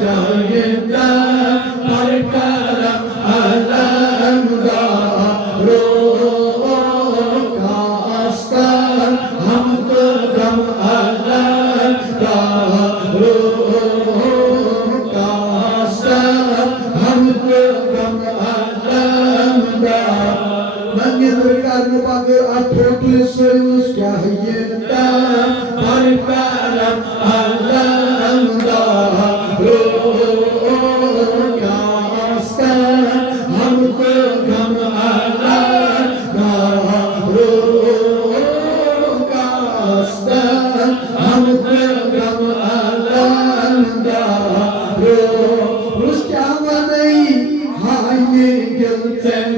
चाहिदा हर करम अलम दारो कास्तर हम तो गम अलम दारो कास्तर हम तो गम अलम दारो mengingatkan pakai atrotul serius cahaya perkaram alam dahulu kasta hamko gam alam dahulu kasta hamko gam alam dahulu terus janganai hanya gelten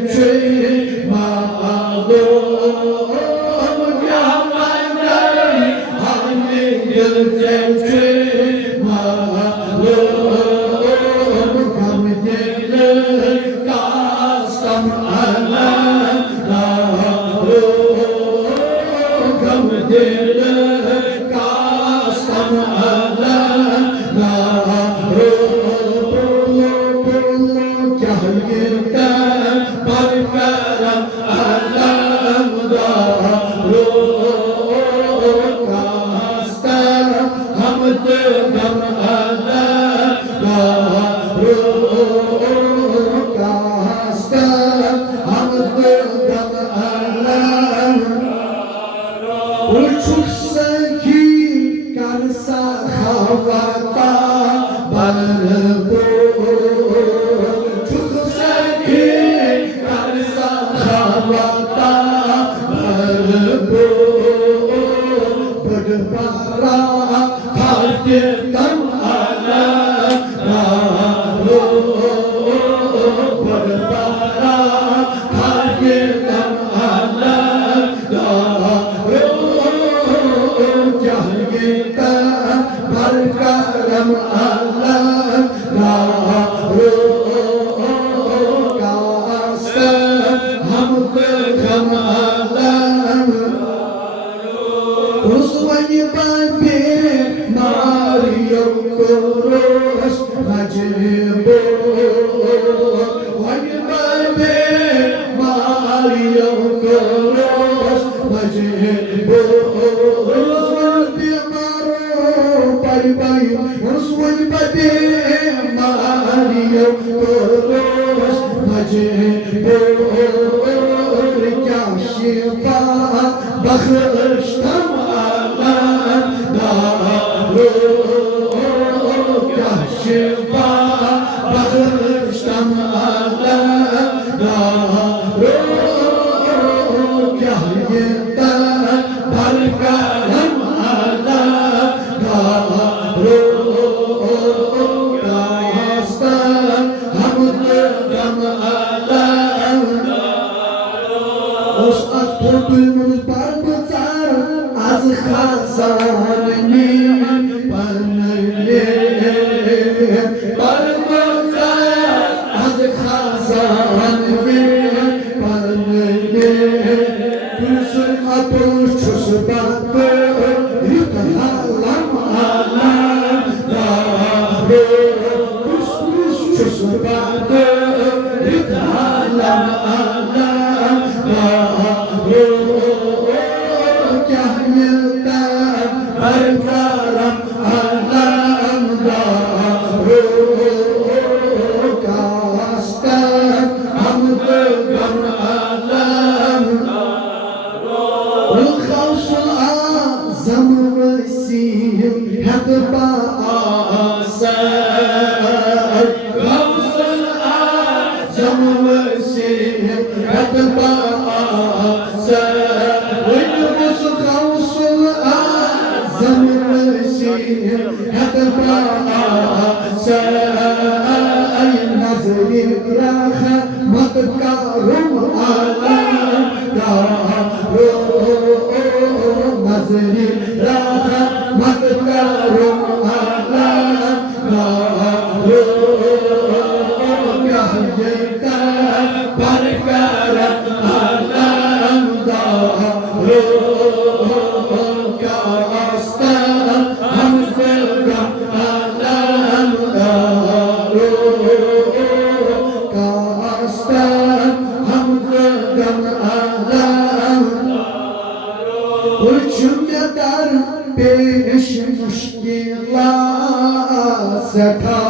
सठा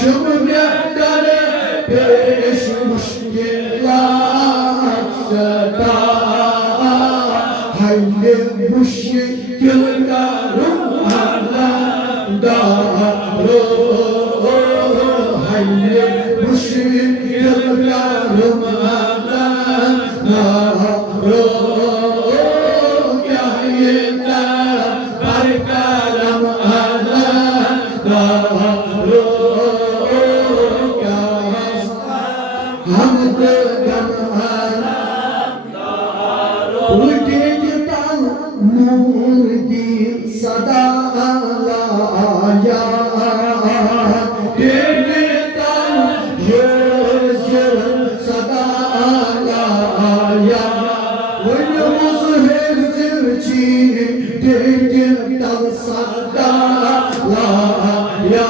शुभ में कर पेश मुश्किलात सठा हाय मुश्किल का रुमाला दारो हाय मुश्किल का रुमाला दारो क्या ये पर करम अल्लाह दारो क्या हम तो गम उल्टे जताल नूर दी सदा लाया तेरे ताल सदा लाया वो मुझे चीने तेरे ताल सदा लाया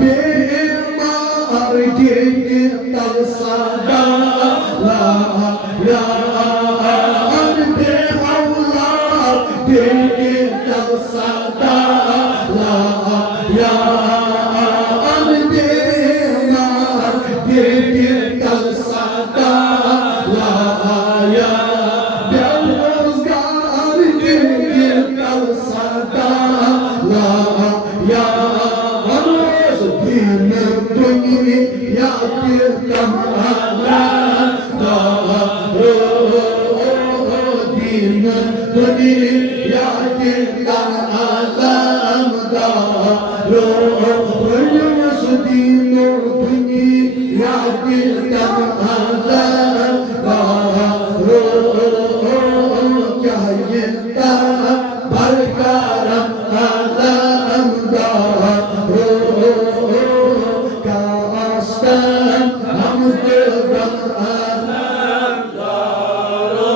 बेमार तेरे ताल सदा लाया सदा लाया बेमार तेरे ताल सदा लाया बेरोजगार तेरे ताल सदा लाया रोज दिन दुनिया के कमाला दारो दिन दुनिया के कमाला दारो रोज दिन दुनिया के कमाला दारो क्या ये बरकरम आलम दारो का आस्तान हम गम आलम दारो